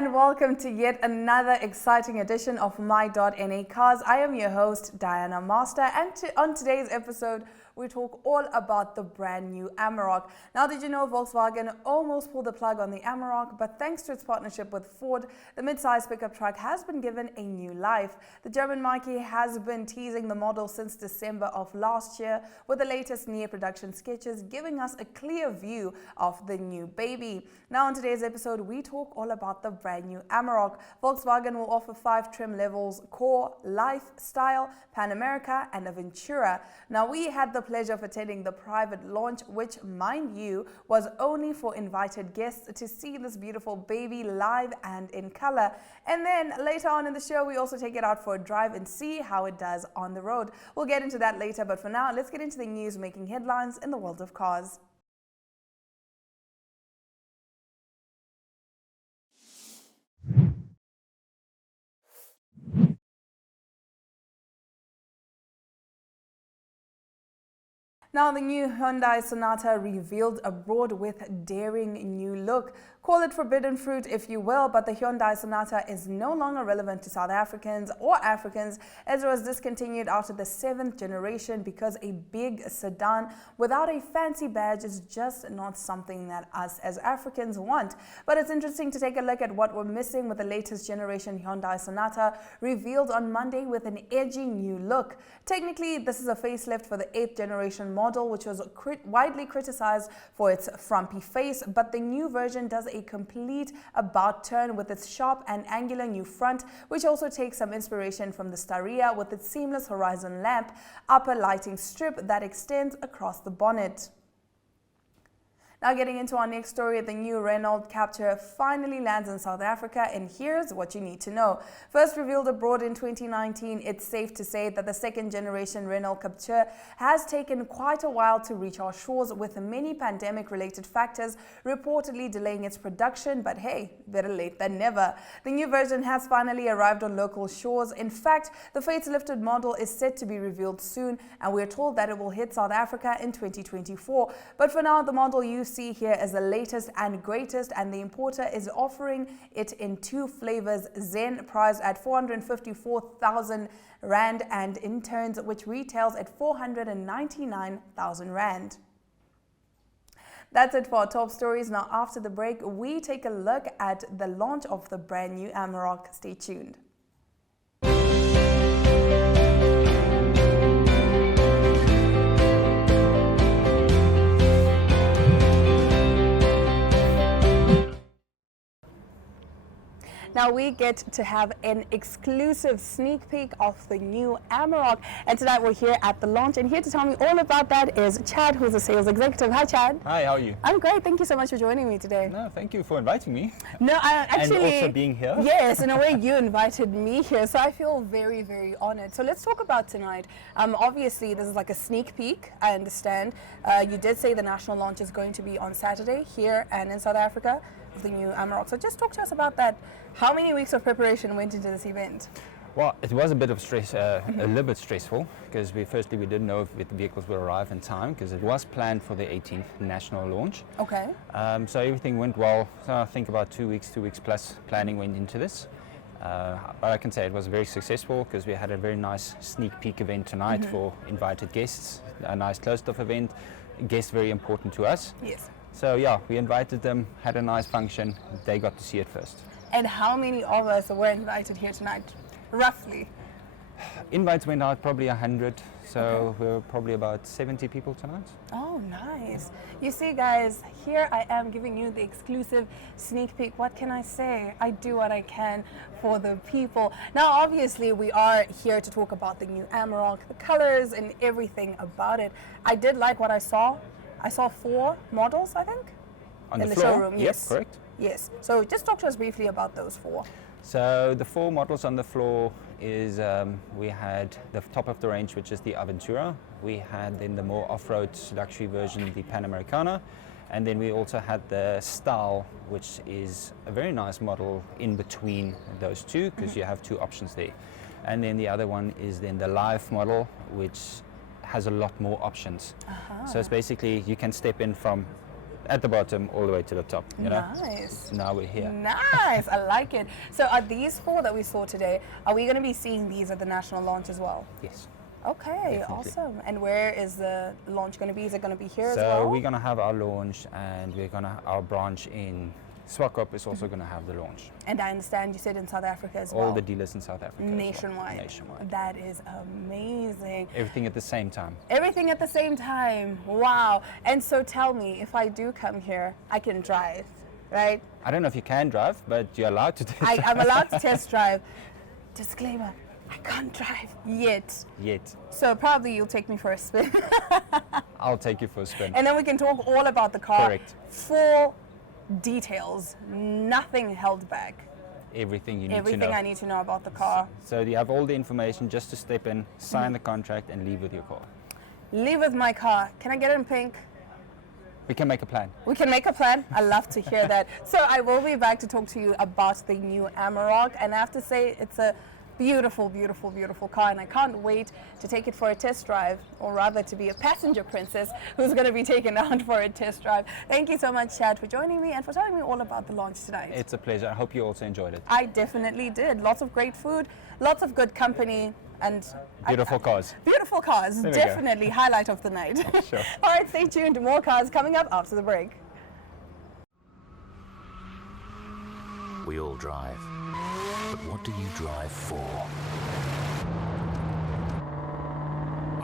and welcome to yet another exciting edition of My.NA Cars. I am your host, Diana Master, and on today's episode, we talk all about the brand new Amarok. Now, did you know Volkswagen almost pulled the plug on the Amarok, but thanks to its partnership with Ford, the mid-size pickup truck has been given a new life. The German marque has been teasing the model since December of last year, with the latest near production sketches giving us a clear view of the new baby. Now, in today's episode, we talk all about the brand new Amarok. Volkswagen will offer 5 trim levels: Core, Lifestyle, Pan America, and Aventura. Now, we had the pleasure of attending the private launch, which, mind you, was only for invited guests to see this beautiful baby live and in color. And then later on in the show, we also take it out for a drive and see how it does on the road. We'll get into that later, but for now, let's get into the news making headlines in the world of cars. Now, the new Hyundai Sonata revealed abroad with daring new look. Call it forbidden fruit if you will, but the Hyundai Sonata is no longer relevant to South Africans or Africans, as it was discontinued after the 7th generation because a big sedan without a fancy badge is just not something that us as Africans want. But it's interesting to take a look at what we're missing with the latest generation Hyundai Sonata, revealed on Monday with an edgy new look. Technically, this is a facelift for the 8th generation model, which was widely criticized for its frumpy face, but the new version does a complete about turn with its sharp and angular new front, which also takes some inspiration from the Staria with its seamless horizon lamp upper lighting strip that extends across the bonnet. Now, getting into our next story, the new Renault Captur finally lands in South Africa, and here's what you need to know. First revealed abroad in 2019, it's safe to say that the 2nd generation Renault Captur has taken quite a while to reach our shores, with many pandemic-related factors reportedly delaying its production, but hey, better late than never. The new version has finally arrived on local shores. In fact, the facelifted model is set to be revealed soon, and we're told that it will hit South Africa in 2024. But for now, the model you see here is the latest and greatest, and the importer is offering it in 2 flavors: Zen, priced at 454,000 Rand, and Interns, which retails at 499,000 Rand. That's it for our top stories. Now, after the break, we take a look at the launch of the brand new Amarok. Stay tuned. Now we get to have an exclusive sneak peek of the new Amarok, and tonight we're here at the launch, and here to tell me all about that is Chad, who's a sales executive. Hi, Chad. Hi, how are you? I'm great. Thank you so much for joining me today. No, thank you for inviting me. No, I actually... And also being here. Yes, in a way you invited me here, so I feel very, very honored. So let's talk about tonight. Obviously, this is like a sneak peek, I understand. You did say the national launch is going to be on Saturday here and in South Africa of the new Amarok. So just talk to us about that. How many weeks of preparation went into this event? Well, it was a bit of stress, a little bit stressful, because we didn't know if the vehicles would arrive in time, because it was planned for the 18th national launch. Okay. So everything went well. So I think about 2 weeks plus planning went into this. But I can say it was very successful, because we had a very nice sneak peek event tonight for invited guests, a nice closed-off event. Guests very important to us. Yes. So yeah, we invited them, had a nice function. They got to see it first. And how many of us were invited here tonight, roughly? Invites went out probably 100, so we were probably about 70 people tonight. Oh, nice. You see, guys, here I am giving you the exclusive sneak peek. What can I say? I do what I can for the people. Now, obviously, we are here to talk about the new Amarok, the colors and everything about it. I did like what I saw. I saw 4 models, I think, On in the the floor? showroom. Yes, Yep, correct. Yes. So just talk to us briefly about those 4. So the 4 models on the floor is, we had the top of the range, which is the Aventura. We had then the more off-road luxury version, the Pan Americana. And then we also had the Style, which is a very nice model in between those two, because you have 2 options there. And then the other one is then the Live model, which has a lot more options. So it's basically, you can step in from at the bottom all the way to the top. You know. Nice. Now we're here. Nice, I like it. So are these 4 that we saw today, are we going to be seeing these at the national launch as well? Yes. Okay, Definitely. awesome. And where is the launch going to be? Is it going to be here as So well? we're gonna have our launch, and our branch in Swakop is also gonna have the launch. And I understand you said in South Africa as All well. the dealers in South Africa. as well. Nationwide. Nationwide. That is amazing. Everything at the same time. Everything at the same time. Wow. And so tell me, if I do come here, I can drive, right? I don't know if you can drive, but you're allowed to test drive. I'm allowed to test drive. Disclaimer, I can't drive yet. Yet. So probably you'll take me for a spin. I'll take you for a spin. And then we can talk all about the car. Correct. Full details, nothing held back. Everything you need to Everything know. I need to know about the car. So you have all the information just to step in, sign the contract, and leave with your car. Leave with my car. Can I get it in pink? We can make a plan. We can make a plan. I love to hear that. So I will be back to talk to you about the new Amarok, and I have to say it's a beautiful, beautiful, beautiful car, and I can't wait to take it for a test drive, or rather to be a passenger princess who's going to be taken out for a test drive. Thank you so much, Chad, for joining me and for telling me all about the launch tonight. It's a pleasure. I hope you also enjoyed it. I definitely did. Lots of great food, lots of good company, and Beautiful cars. beautiful cars. There we go. Definitely highlight of the night. Sure. All right, stay tuned. More cars coming up after the break. We all drive. But what do you drive for?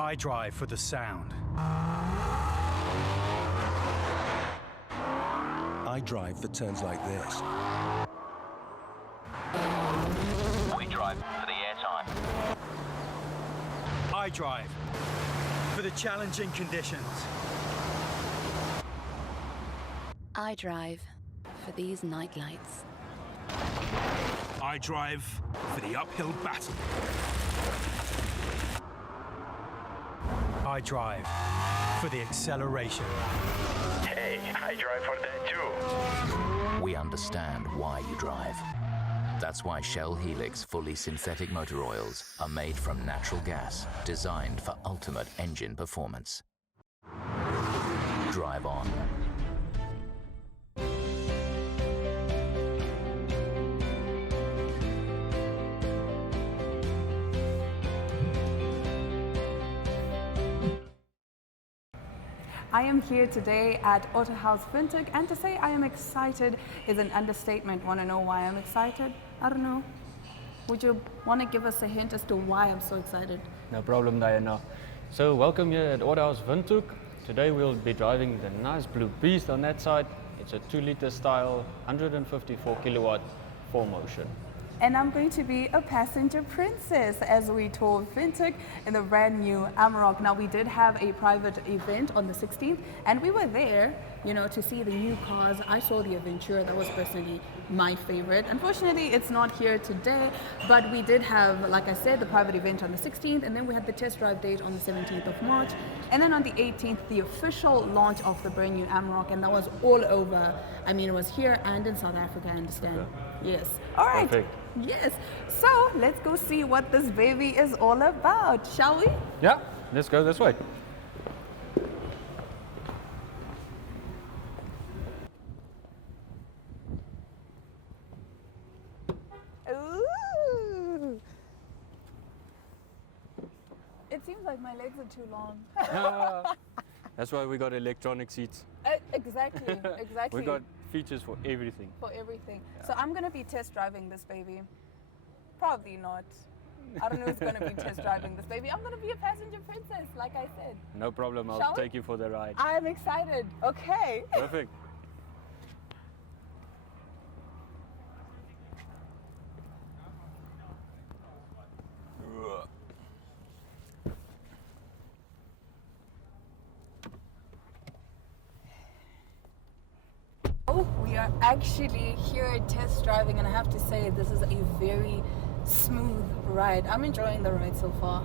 I drive for the sound. I drive for turns like this. We drive for the airtime. I drive for the challenging conditions. I drive for these night lights. I drive for the uphill battle. I drive for the acceleration. Hey, I drive for that too. We understand why you drive. That's why Shell Helix fully synthetic motor oils are made from natural gas, designed for ultimate engine performance. Drive on. I am here today at Autohaus Windhoek, and to say I am excited is an understatement. Want to know why I'm excited? I don't know. Would you want to give us a hint as to why I'm so excited? No problem, Diana. So welcome here at Autohaus Windhoek. Today we'll be driving the nice blue beast on that side. It's a 2-liter style, 154 kilowatt 4Motion. And I'm going to be a passenger princess as we tour Windhoek in the brand new Amarok. Now, we did have a private event on the 16th, and we were there, you know, to see the new cars. I saw the Aventura. That was personally my favorite. Unfortunately, it's not here today, but we did have, like I said, the private event on the 16th, and then we had the test drive date on the 17th of March, and then on the 18th, the official launch of the brand new Amarok, and that was all over. I mean, it was here and in South Africa, I understand. Okay. Yes. All right. Perfect. Yes. So let's go see what this baby is all about, shall we? Yeah, let's go this way. Ooh. It seems like my legs are too long. That's why we got electronic seats. Exactly. We got features for everything. For everything. So I'm gonna be test driving this baby. Probably not. I don't know who's gonna be test driving this baby. I'm gonna be a passenger princess, like I said. No problem, Shall I'll we? take you for the ride. I'm excited. Okay. Perfect. Oh, we are actually here test driving, and I have to say this is a very smooth ride. I'm enjoying the ride so far.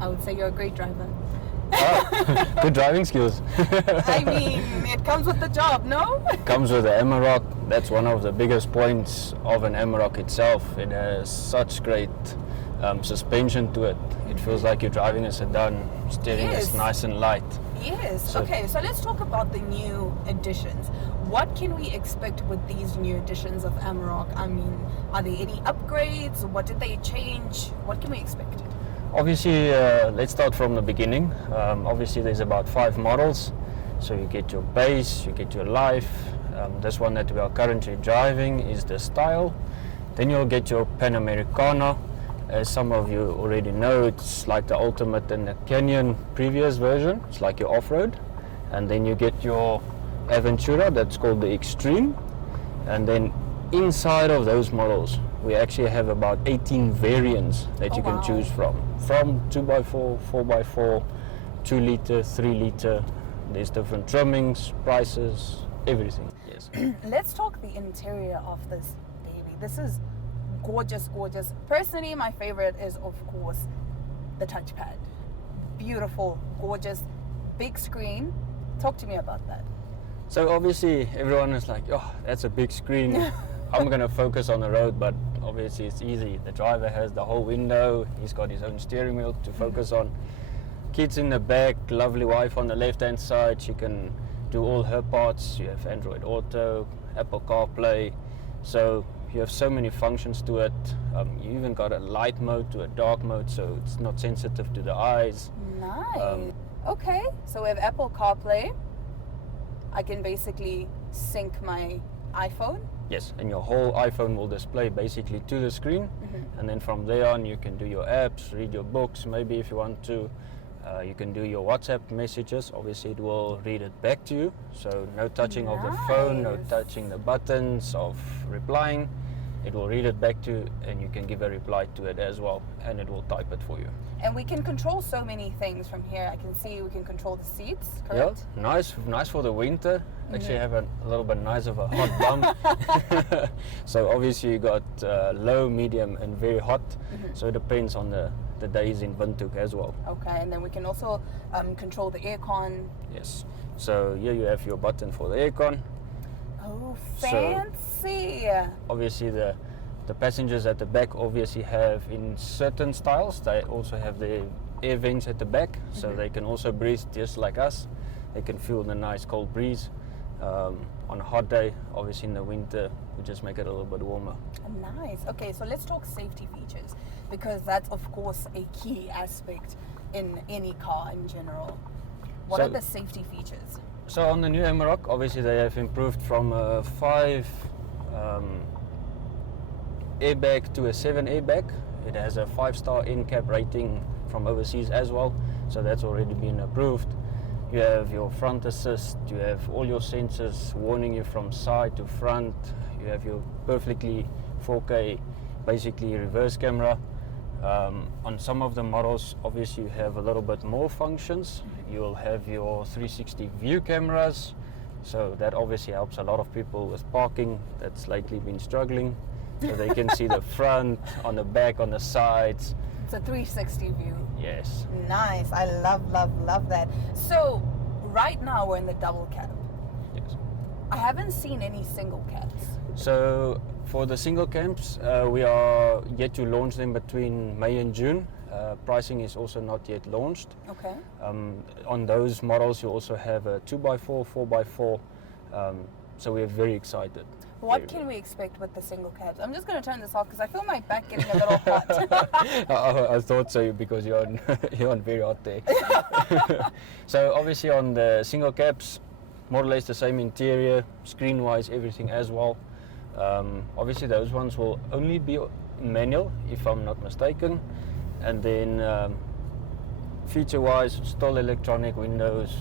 I would say you're a great driver. Oh, good driving skills. I mean, it comes with the job, no? Comes with the Amarok. That's one of the biggest points of an Amarok itself. It has such great suspension to it. It feels like you're driving a sedan. Steering Yes. is nice and light. Yes. So- Okay, so let's talk about the new additions. What can we expect with these new additions of Amarok? I mean, are there any upgrades? What did they change? What can we expect? Obviously, let's start from the beginning. Obviously, there's about 5 models. So you get your base, you get your life. This one that we are currently driving is the style. Then you'll get your Panamericana. As some of you already know, it's like the Ultimate and the Canyon previous version. It's like your off-road. And then you get your Aventura, that's called the Extreme. And then inside of those models, we actually have about 18 variants that you can choose from 2x4, 4x4, 2 liter, 3 liter. There's different trimmings, prices, everything. Yes. Let's talk the interior of this baby. This is gorgeous, gorgeous. Personally, my favorite is, of course, the touchpad. Beautiful, gorgeous, big screen. Talk to me about that. So obviously everyone is like, oh, that's a big screen. I'm gonna focus on the road, but obviously it's easy. The driver has the whole window. He's got his own steering wheel to focus on. Kids in the back, lovely wife on the left-hand side. She can do all her parts. You have Android Auto, Apple CarPlay. So you have so many functions to it. You even got a light mode to a dark mode, so it's not sensitive to the eyes. Nice. Okay, so we have Apple CarPlay. I can basically sync my iPhone. Yes, and your whole iPhone will display basically to the screen. And then from there on, you can do your apps, read your books, maybe if you want to. You can do your WhatsApp messages. Obviously, it will read it back to you. So no touching of the phone, no Nice. touching the buttons of replying. It will read it back to you, and you can give a reply to it as well, and it will type it for you. And we can control so many things from here. I can see we can control the seats, correct? Yeah, nice for the winter. Actually have a little bit nice of a hot bum. So obviously you got low, medium and very hot. So it depends on the days in Windhoek as well. Okay, and then we can also control the aircon. Yes. So here you have your button for the aircon. Oh, So- fancy. Obviously the passengers at the back obviously have in certain styles, they also have the air vents at the back, so they can also breathe just like us. They can feel the nice cold breeze. On a hot day, obviously in the winter, we just make it a little bit warmer. Nice. Okay, so let's talk safety features, because that's of course a key aspect in any car in general. What So- are the safety features? So on the new Amarok, obviously they have improved from a 5 airbag to a 7 airbag. It has a 5-star NCAP rating from overseas as well, so that's already been approved. You have your front assist, you have all your sensors warning you from side to front, you have your perfectly 4K basically reverse camera. On some of the models, obviously you have a little bit more functions. You'll have your 360 view cameras, so that obviously helps a lot of people with parking that's lately been struggling. So they can see the front, on the back, on the sides. It's a 360 view. Yes. Nice. I love that. So right now we're in the double cab. Yes. I haven't seen any single cabs. So for the single camps, we are yet to launch them between May and June. Pricing is also not yet launched. Okay. On those models, you also have a 2x4, 4x4. So we're very excited. What Very- can we expect with the single cabs? I'm just going to turn this off because I feel my back getting a little hot. I thought so because you're on, you're on very hot day. So obviously on the single cabs, more or less the same interior, screen-wise, everything as well. Obviously those ones will only be manual, if I'm not mistaken. And then feature-wise, still electronic windows,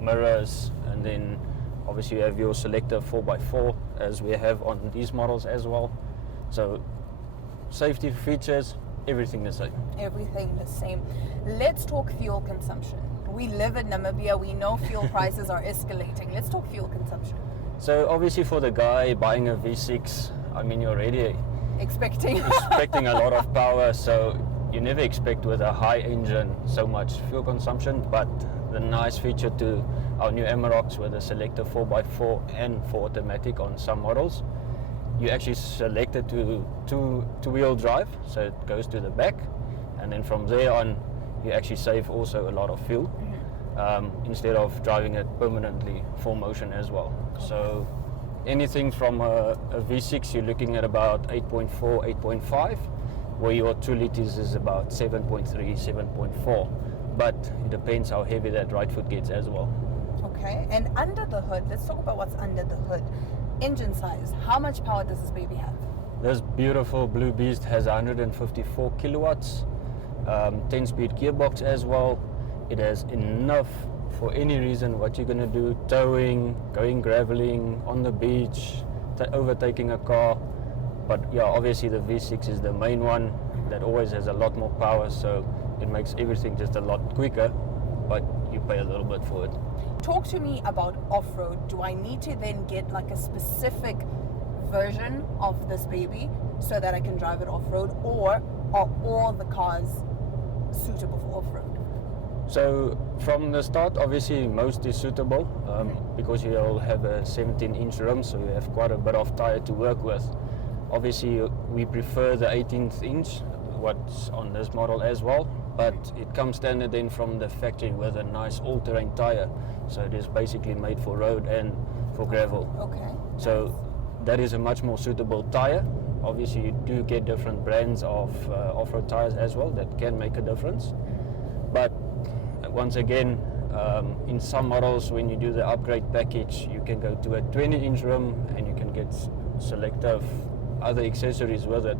mirrors, and then obviously you have your selector 4x4 as we have on these models as well. So safety features, everything the same. Everything the same. Let's talk fuel consumption. We live in Namibia. We know fuel prices are escalating. Let's talk fuel consumption. So obviously for the guy buying a V6, I mean you're already Expecting. expecting a lot of power, so you never expect with a high engine so much fuel consumption, but the nice feature to our new Amaroks with the selector 4x4 and 4 automatic on some models, you actually select it to two-wheel drive, so it goes to the back, and then from there on you actually save also a lot of fuel. instead of driving it permanently full motion as well. So anything from a V6, you're looking at about 8.4, 8.5, where your 2 liters is about 7.3, 7.4. But it depends how heavy that right foot gets as well. Okay, and under the hood, let's talk about what's under the hood. Engine size, how much power does this baby have? This beautiful Blue Beast has 154 kilowatts, 10-speed gearbox as well. It has enough for any reason, what you're going to do, towing, going graveling, on the beach, overtaking a car. But yeah, obviously the V6 is the main one that always has a lot more power, so it makes everything just a lot quicker, but you pay a little bit for it. Talk to me about off-road. Do I need to then get like a specific version of this baby so that I can drive it off-road, or are all the cars suitable for off-road? So from the start, obviously most is suitable because you'll have a 17-inch rim, so you have quite a bit of tire to work with. Obviously we prefer the 18th inch, what's on this model as well, but it comes standard then from the factory with a nice all-terrain tire. So it is basically made for road and for gravel. Okay. So that is a much more suitable tire. Obviously you do get different brands of off-road tires as well that can make a difference. But once again, in some models when you do the upgrade package, you can go to a 20-inch rim and you can get selective other accessories with it.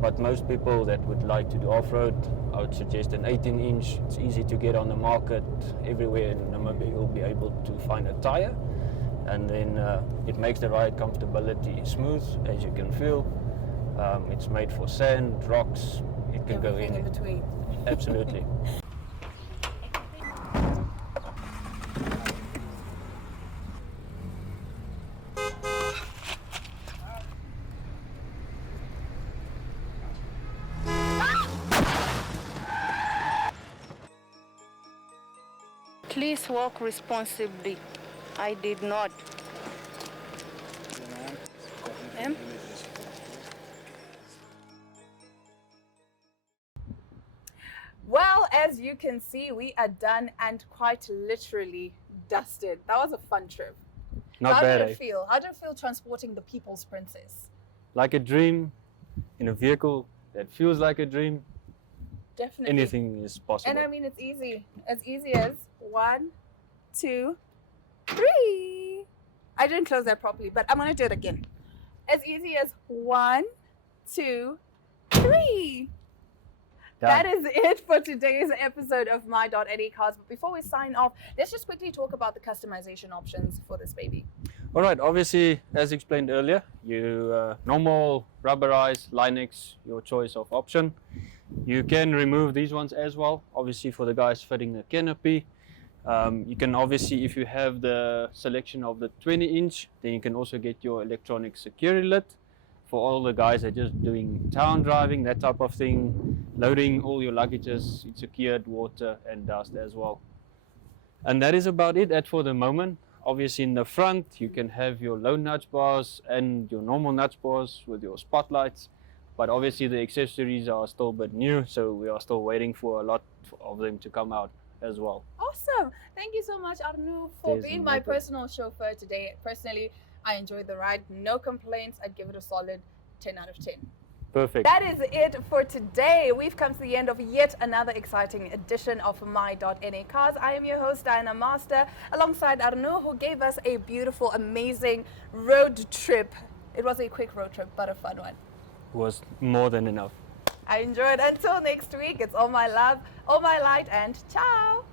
But most people that would like to do off-road, I would suggest an 18-inch. It's easy to get on the market. Everywhere in Namibia you'll be able to find a tire, and then it makes the ride comfortability smooth, as you can feel. It's made for sand, rocks, it can Everything go in between. Absolutely. Please walk responsibly. I did not. Ma'am? Well, as you can see, we are done and quite literally dusted. That was a fun trip. Not How bad, did it eh? feel? How did it feel transporting the People's Princess? Like a dream in a vehicle that feels like a dream. Definitely. Anything is possible. And I mean, it's easy. As easy as 1, 2, 3. I didn't close that properly, but I'm going to do it again. As easy as 1, 2, 3. That is it for today's episode of My.NE Cars. But before we sign off, let's just quickly talk about the customization options for this baby. All right, obviously, as explained earlier, you normal, rubberized, Line-X, your choice of option. You can remove these ones as well, obviously for the guys fitting the canopy. You can obviously, if you have the selection of the 20-inch, then you can also get your electronic security lid. For all the guys that are just doing town driving, that type of thing, loading all your luggages, it's secured, water and dust as well. And that is about it for the moment. Obviously in the front, you can have your low nudge bars and your normal nudge bars with your spotlights. But obviously the accessories are still a bit new, so we are still waiting for a lot of them to come out as well. Awesome. Thank you so much, Arno, for being my personal chauffeur today. Personally, I enjoyed the ride. No complaints. I'd give it a solid 10 out of 10. Perfect. That is it for today. We've come to the end of yet another exciting edition of My.NE Cars. I am your host, Diana Master, alongside Arno, who gave us a beautiful, amazing road trip. It was a quick road trip, but a fun one. Was more than enough. I enjoyed. Until next week, it's all my love, all my light, and ciao.